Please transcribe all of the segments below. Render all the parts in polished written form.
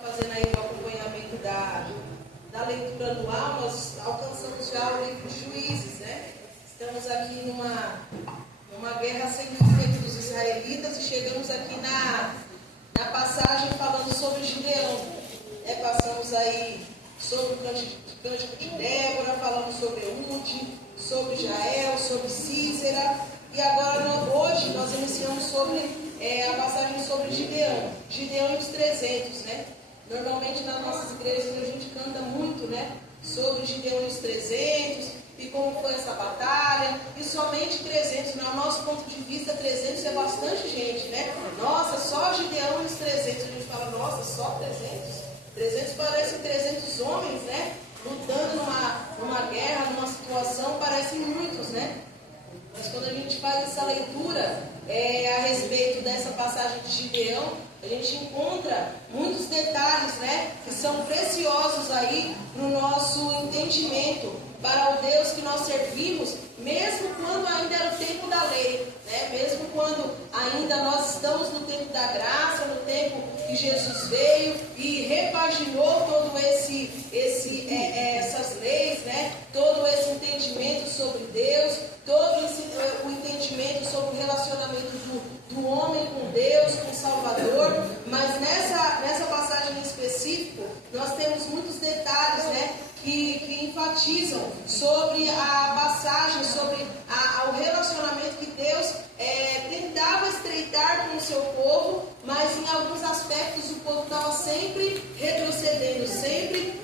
Fazendo aí o acompanhamento da leitura anual, nós alcançamos já o livro de Juízes, né? Estamos aqui numa guerra sem fim entre os israelitas e chegamos aqui na passagem falando sobre Gideão. Passamos aí sobre o cântico de Débora, falamos sobre Eude, sobre Jael, sobre Císera, e agora hoje nós iniciamos sobre a passagem sobre Gideão e os 300, né? Normalmente nas nossas igrejas a gente canta muito, né, sobre Gideão e os 300 e como foi essa batalha, e somente 300, no nosso ponto de vista, 300 é bastante gente, né? Nossa, só Gideão e os 300, a gente fala, nossa, só 300? 300 parece 300 homens, né? Lutando numa guerra, numa situação, parecem muitos, né? Mas quando a gente faz essa leitura a respeito dessa passagem de Gideão, a gente encontra muitos detalhes, né, que são preciosos aí no nosso entendimento para o Deus que nós servimos, mesmo quando ainda era o tempo da lei, né, mesmo quando ainda nós estamos no tempo da graça, no tempo que Jesus veio e repaginou todo essas leis, né, todo esse entendimento sobre Deus, todo o entendimento sobre o relacionamento do homem com Deus, com o Salvador. Mas nessa passagem em específico, nós temos muitos detalhes, né, que enfatizam sobre a passagem, sobre o relacionamento que Deus tentava estreitar com o seu povo, mas em alguns aspectos o povo estava sempre retrocedendo, sempre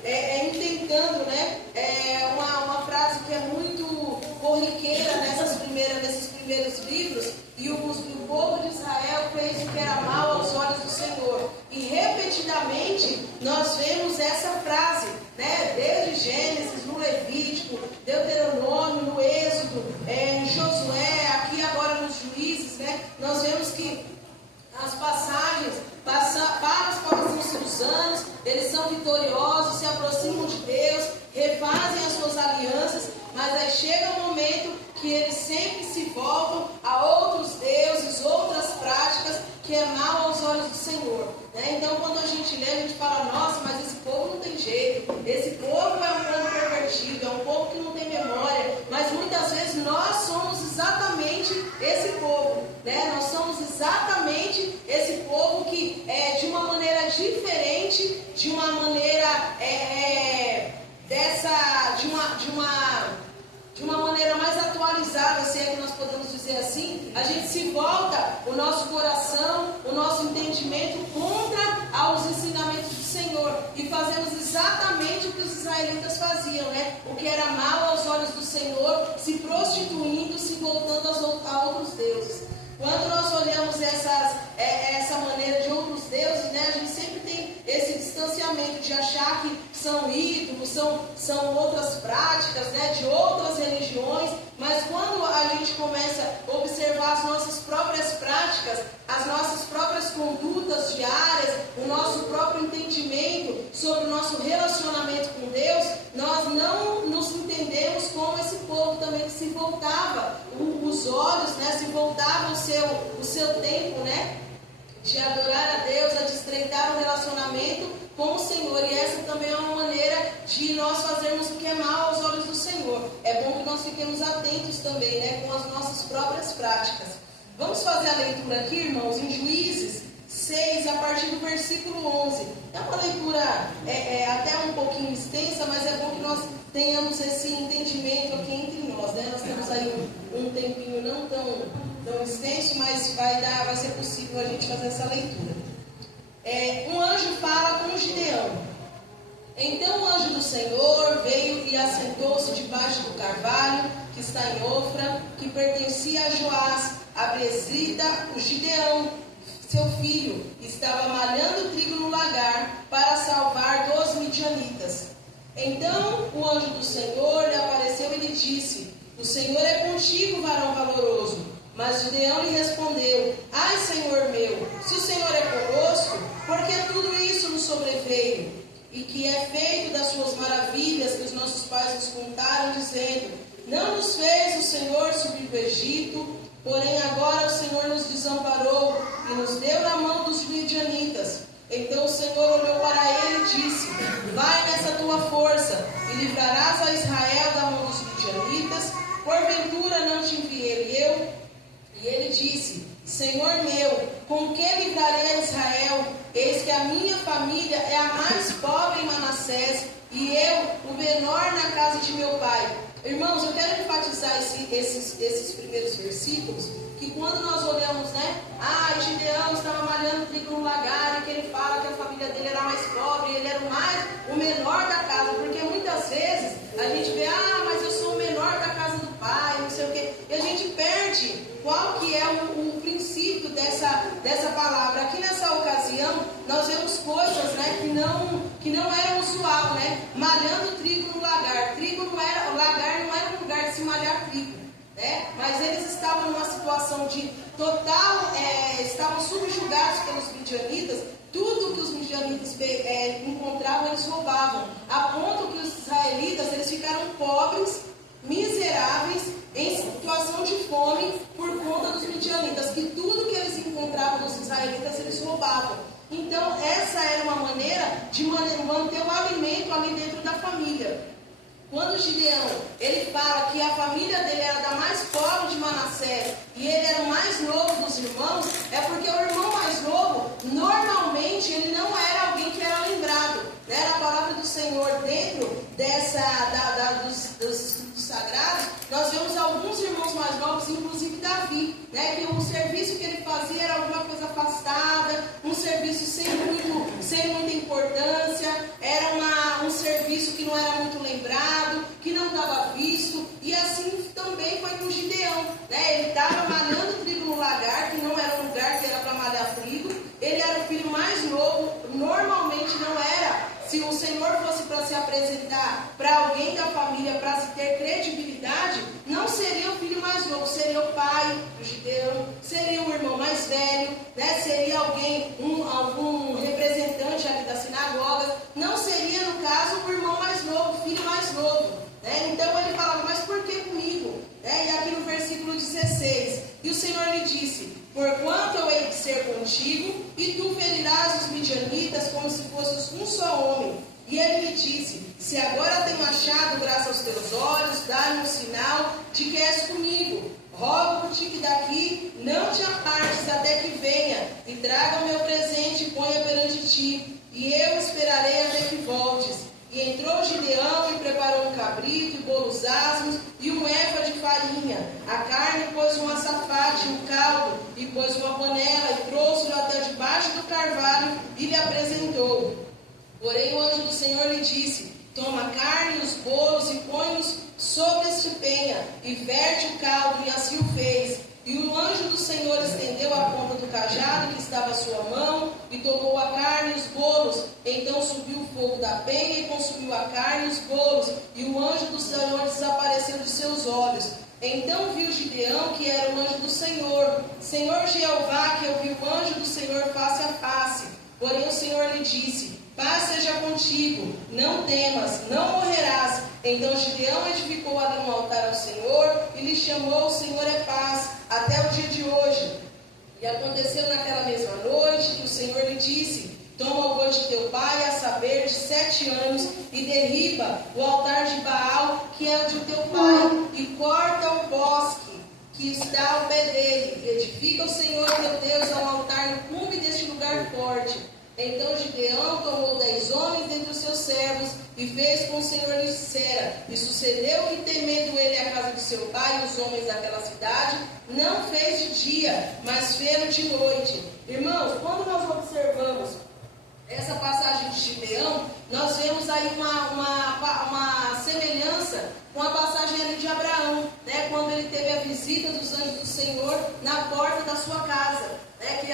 intentando, né, uma frase que é muito corriqueira nesses primeiros livros, e o povo de Israel fez o que era mal aos olhos do Senhor. E repetidamente nós vemos essa frase, né, desde Gênesis, no Levítico, Deuteronômio, no Êxodo, em Josué, aqui agora nos Juízes, né, nós vemos que as passagens passam-se os anos, eles são vitoriosos, se aproximam de Deus, refazem as suas alianças, mas aí chega um momento que eles sempre se voltam a outros deuses, outras práticas, que é mal aos olhos do Senhor, né? Então quando a gente lê, a gente fala, nossa, mas esse povo não tem jeito, esse povo é um povo pervertido, é um povo que não tem memória, mas muitas vezes nós somos exatamente esse povo, né? Nós somos exatamente esse povo que de uma maneira diferente, de uma maneira de uma maneira mais atualizada, se é que nós podemos dizer assim, a gente se volta o nosso coração, o nosso entendimento contra os ensinamentos do Senhor, e fazemos exatamente o que os israelitas faziam, né? O que era mal aos olhos do Senhor, se prostituindo, se voltando a outros deuses. Quando nós olhamos essa maneira de outros deuses, né, a gente sempre tem esse distanciamento de achar que são ídolos, são outras práticas, né, de outras religiões, mas quando a gente começa a observar as nossas próprias práticas, as nossas próprias condutas diárias, o nosso próprio entendimento sobre o nosso relacionamento com Deus, nós não nos entendemos como esse povo também que se voltava os olhos, né, se voltava o seu tempo, né, de adorar a Deus, de estreitar o relacionamento com o Senhor. E essa também é uma maneira de nós fazermos o que é mal aos olhos do Senhor. É bom que nós fiquemos atentos também, né, com as nossas próprias práticas. Vamos fazer a leitura aqui, irmãos, em Juízes 6, a partir do versículo 11. É uma leitura até um pouquinho extensa, mas é bom que nós tenhamos esse entendimento aqui entre nós, né? Nós temos aí um tempinho não tão extenso, mas vai ser possível a gente fazer essa leitura. Um anjo fala com Gideão. Então o anjo do Senhor veio e assentou-se debaixo do carvalho que está em Ofra, que pertencia a Joás, a Besrita. O Gideão, seu filho, estava malhando trigo no lagar para salvar 2 midianitas. Então o anjo do Senhor lhe apareceu e lhe disse: o Senhor é contigo, varão valoroso. Mas Gideão lhe respondeu: ai, Senhor meu, se o Senhor é conosco, por que tudo isso nos sobreveio? E que é feito das suas maravilhas que os nossos pais nos contaram, dizendo: não nos fez o Senhor subir do Egito, porém agora o Senhor nos desamparou e nos deu na mão dos midianitas. Então o Senhor olhou para livrarás a Israel da mão dos midianitas, porventura não te enviei eu? E ele disse: Senhor meu, com que livrarei a Israel? Eis que a minha família é a mais pobre em Manassés, e eu, o menor na casa de meu pai. Irmãos, eu quero enfatizar esses primeiros versículos, que quando nós olhamos, Gideão estava malhando trigo no lagar, e que ele fala que a família dele era mais pobre, ele era o menor da casa, porque muitas vezes a gente vê, mas eu sou o menor da casa do pai, não sei o quê, e a gente perde qual que é o princípio dessa palavra. Aqui nessa ocasião, nós vemos coisas, que não era usual, malhando trigo no lagar. O lagar não era um lugar de se malhar trigo, mas eles estavam numa situação de total, estavam subjugados pelos midianitas. Tudo que os midianitas encontravam, eles roubavam, a ponto que os israelitas, eles ficaram pobres, miseráveis, em situação de fome por conta dos midianitas, que tudo que eles encontravam dos israelitas, eles roubavam. Então, essa era uma maneira de manter o alimento ali dentro da família. Quando Gideão, ele fala que a família dele era da mais pobre de Manassés, e ele era o mais novo dos irmãos, é porque o irmão mais novo, normalmente, ele não era alguém que era lembrado. Na palavra do Senhor, dentro dos estudos sagrados, nós vemos alguns irmãos mais novos, inclusive Davi, que o serviço que ele fazia era alguma coisa afastada, um serviço sem muita importância, era um serviço que não era muito lembrado, que não estava visto, e assim também foi com Gideão. Ele estava malhando trigo no lagar, que não era um lugar que era para malhar trigo, ele era o filho mais novo, normalmente não era. Se o Senhor fosse para se apresentar para alguém da família, para se ter credibilidade, não seria o filho mais novo, seria o pai do Gideão, seria o irmão mais velho, seria alguém, algum representante ali da sinagoga, não seria, no caso, o irmão mais novo, o filho mais novo. Então ele falava, mas por que comigo? E aqui no versículo 16, e o Senhor lhe disse: porquanto eu hei de ser contigo, e tu ferirás os midianitas como se fosses um só homem. E ele lhe disse: se agora tenho achado graça aos teus olhos, dá-me um sinal de que és comigo. Rogo-te que daqui não te apartes até que venha, e traga o meu presente e ponha perante ti, e eu esperarei até que voltes. E entrou Gideão e preparou um cabrito e bolos asmos e um éfa de farinha. A carne pôs um açafate, um caldo, e pôs uma panela, e trouxe-o até debaixo do carvalho e lhe apresentou. Porém o anjo do Senhor lhe disse: toma a carne e os bolos e põe-os sobre este penha, e verte o caldo, e assim o fez. E o anjo do Senhor estendeu a ponta do cajado que estava à sua mão, e tocou a carne e os bolos. Então subiu o fogo da penha e consumiu a carne e os bolos, e o anjo do Senhor desapareceu de seus olhos. Então viu Gideão que era o anjo do Senhor Jeová, que ouviu o anjo do Senhor face a face. Porém o Senhor lhe disse: paz seja contigo, não temas, não morrerás. Então Gideão edificou ali um altar ao Senhor, e lhe chamou: o Senhor é paz, até o dia de hoje. E aconteceu naquela mesma noite que o Senhor lhe disse: toma o boi de teu pai, a saber, de 7 anos, e derriba o altar de Baal, que é o de teu pai, e corta o bosque que está ao pé dele, e edifica o Senhor teu Deus a um altar no cume deste lugar forte. Então Gideão tomou 10 homens dentre os seus servos, e fez como o Senhor lhe dissera. E sucedeu que, temendo ele a casa de seu pai e os homens daquela cidade, não fez de dia, mas fez de noite. Irmãos, quando nós observamos essa passagem de Gideão, nós vemos aí uma semelhança com a passagem ali de Abraão, quando ele teve a visita dos anjos do Senhor na porta da sua casa, que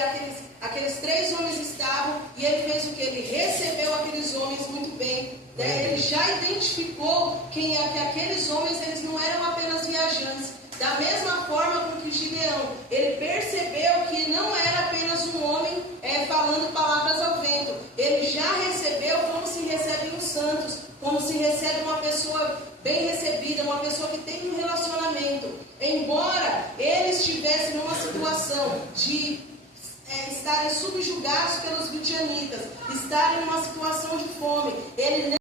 aqueles 3 homens estavam, e ele fez o que? Ele recebeu aqueles homens muito bem, ele já identificou que aqueles homens, eles não eram apenas viajantes. Da mesma forma com que Gideão, ele percebeu que não era apenas um homem falando palavras ao vento. Ele já recebeu como se recebem os santos, como se recebe uma pessoa bem recebida, uma pessoa que tem um relacionamento. Embora eles estivessem numa situação de estarem subjugados pelos midianitas, estarem numa situação de fome, ele